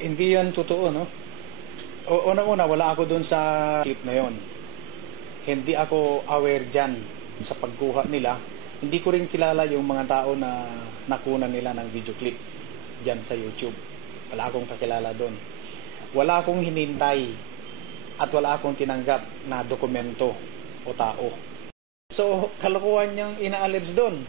Hindi yan totoo, no? Una-una, wala ako doon sa clip na yon. Hindi ako aware dyan sa pagkuha nila. Hindi ko rin kilala yung mga tao na nakunan nila ng video clip dyan sa YouTube. Wala akong kakilala doon. Wala akong hinintay at wala akong tinanggap na dokumento o tao. So, kalokohan niyang ina-allege doon.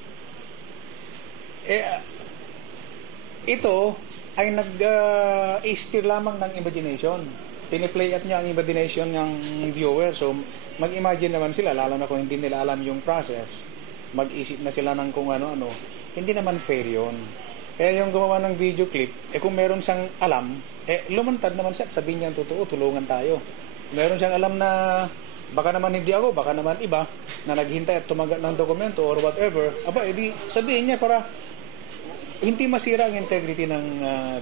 Ito ay nag-steer lamang ng imagination. Piniplay at niya ang imagination ng viewer. So, mag-imagine naman sila, lalo na kung hindi nila alam yung process. Mag-isip na sila ng kung ano-ano. Hindi naman fair yun. Kaya yung gumawa ng video clip, kung meron siyang alam, lumantad naman siya. Sabihin niya, totoo, tulungan tayo. Meron siyang alam na baka naman hindi ako, baka naman iba, na naghintay at tumagat ng dokumento or whatever. Edi sabihin niya para hindi masira ang integrity ng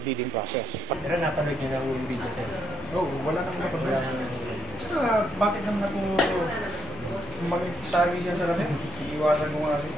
bidding process. Pero napanood niyo na yung video, sir? Oo, wala nang napanood. Bakit naman ako magsagi yan sa kanila? Iiwasan ko nga rin.